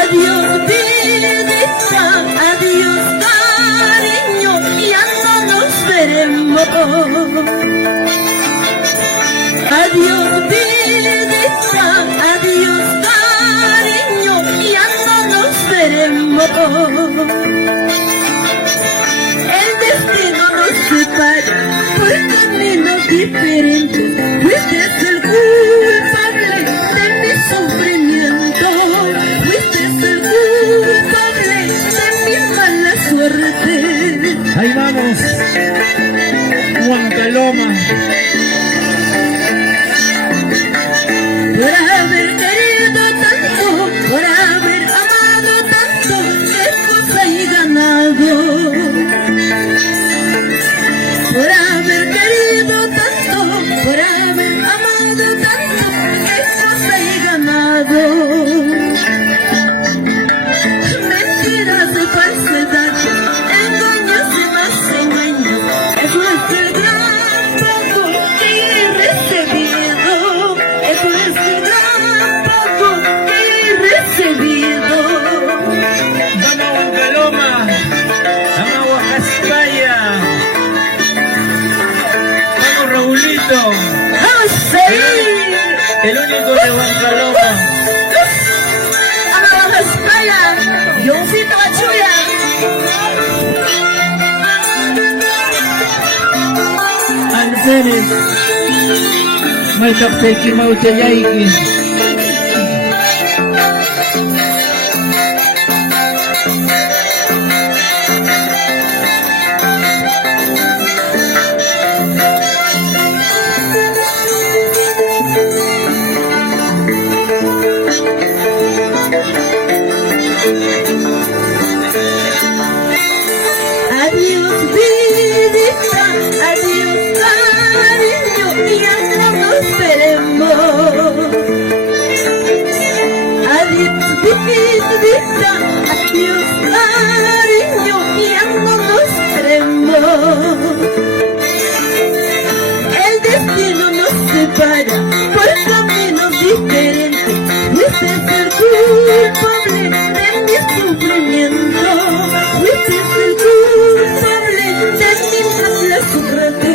Adiós vidita, adiós cariño, ya no nos veremos. Adiós vidita, adiós cariño, ya no nos veremos. El destino nos separa por caminos diferentes. Fuiste el culpable de mi sufrimiento. Fuiste el culpable de mi mala suerte. Ahí vamos, Juan Caloma. Por haber querido tanto, por haber amado tanto, qué cosa he ganado. Por haber querido tanto, por haber amado tanto, qué cosa he ganado. Mentiras de falsedad, engaños y más engaños, eso es el gran pago que he recibido. Eso es el gran pago que he recibido. Vamos, Juan Caloma. Vamos, Guajaspaya. Vamos, Raulito. ¡Vamos a ir! El único de Juan Caloma. ¡Vamos a España! ¡Yoncito Machuya! Ansenes. May kapseki mauchayaiki. Adiós vidita, adiós cariño, ya no nos veremos. Adiós vidita, adiós cariño, ya no nos veremos. El destino nos separa por caminos diferentes. Fuiste el culpable de mi sufrimiento. Fuiste el culpable de mi mala suerte.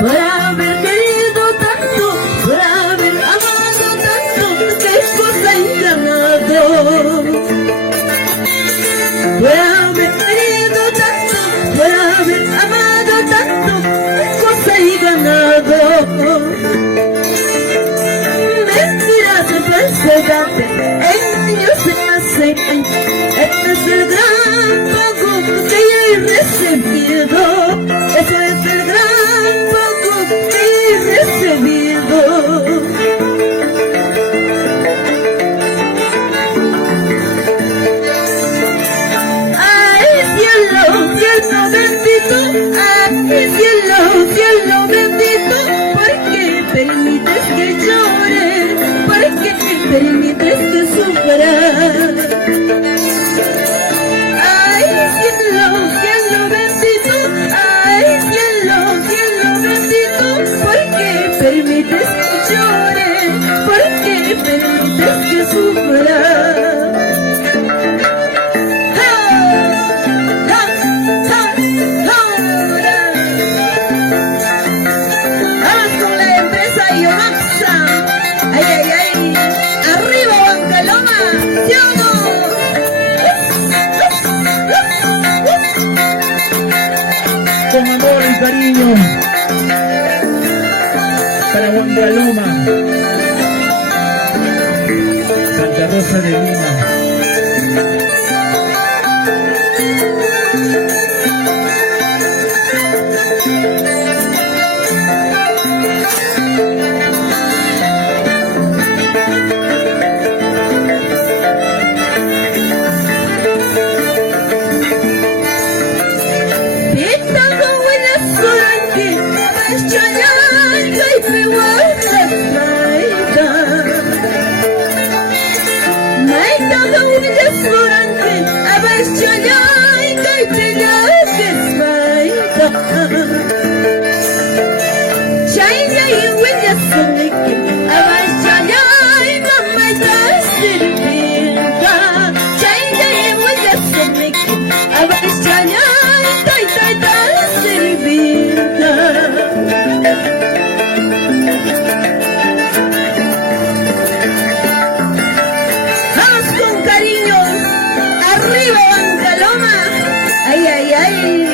Por haber querido tanto, por haber amado tanto, qué cosa he ganado. Por haber querido tanto, por haber amado tanto, qué cosa he ganado. Mentiras de falsedad, engaños y más engaños, este es el gran pago que he recibido. Eso es el gran pago que he recibido. Ay, cielo, cielo bendito, ay, cielo, cielo bendito, ¿por qué permites que llore? ¿Por qué permites que sufra? Ay, cielo, cielo bendito, ay, cielo, cielo bendito, ¿por qué permites que llore? ¿Por qué permites que sufra? Vamos con la empresa Iomaxa. Ay, ay, ay. Arriba, Juan Caloma. ¿Sí o no? Con amor y cariño. Para Juan Caloma. Santa Rosa de Lima. Ay, restaurante, abaschalay, kaitela, desmaita. Chaya y huella sonike, abaschalay, mamaita, sirvinda. Chaya y huella sonike, abaschalay, kaitela, sirvinda. Vamos con cariño, arriba Bancaloma, ay, ay, ay.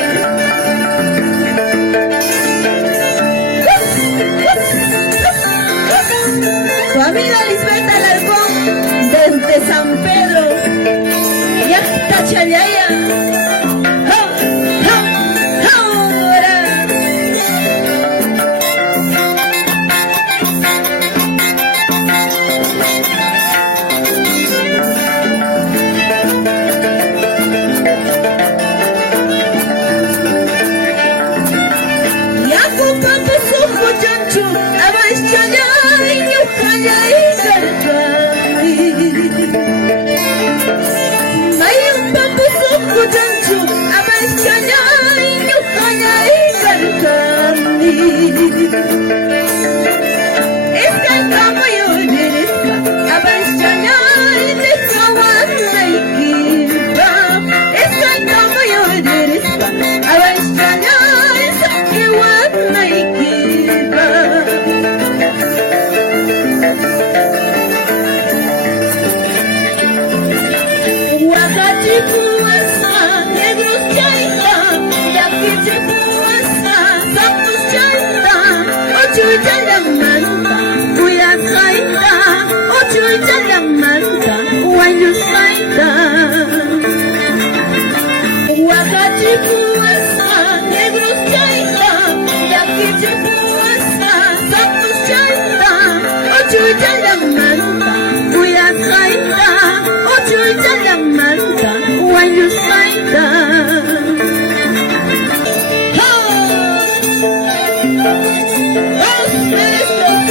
Tu amiga Lisbeth Alarcón, desde San Pedro, ya está Chayaya. ¡Jau, jau, ahora! Yaku papu suku janchu, abas chayay, nyukayay gargani. Mayung papu suku janchu, abas chayay, nyukayay gargani. Iskay kamoyo diriska, abas chayay, nikawan naikiba. Iskay kamoyo diriska, abas chayay, sakiwan naikiba. Wakati puasa, negros chaita, yakiti puasa, sapos chaita, ochoy chalang manta, kuya chaita, ochoy chalang manta, wanyos chaita. Wakati puasa, negros chaita, yakiti puasa, sapos chaita, ochoy chalang manta, kuya chaita, ochoy chalang manta, wanyos chaita. Vamos, maestros,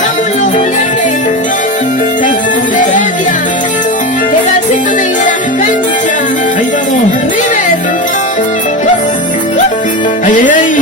vamos los volajes, de Heredia, de Gancito de la Cancha, Ahí vamos. River. Ay, ay, ay.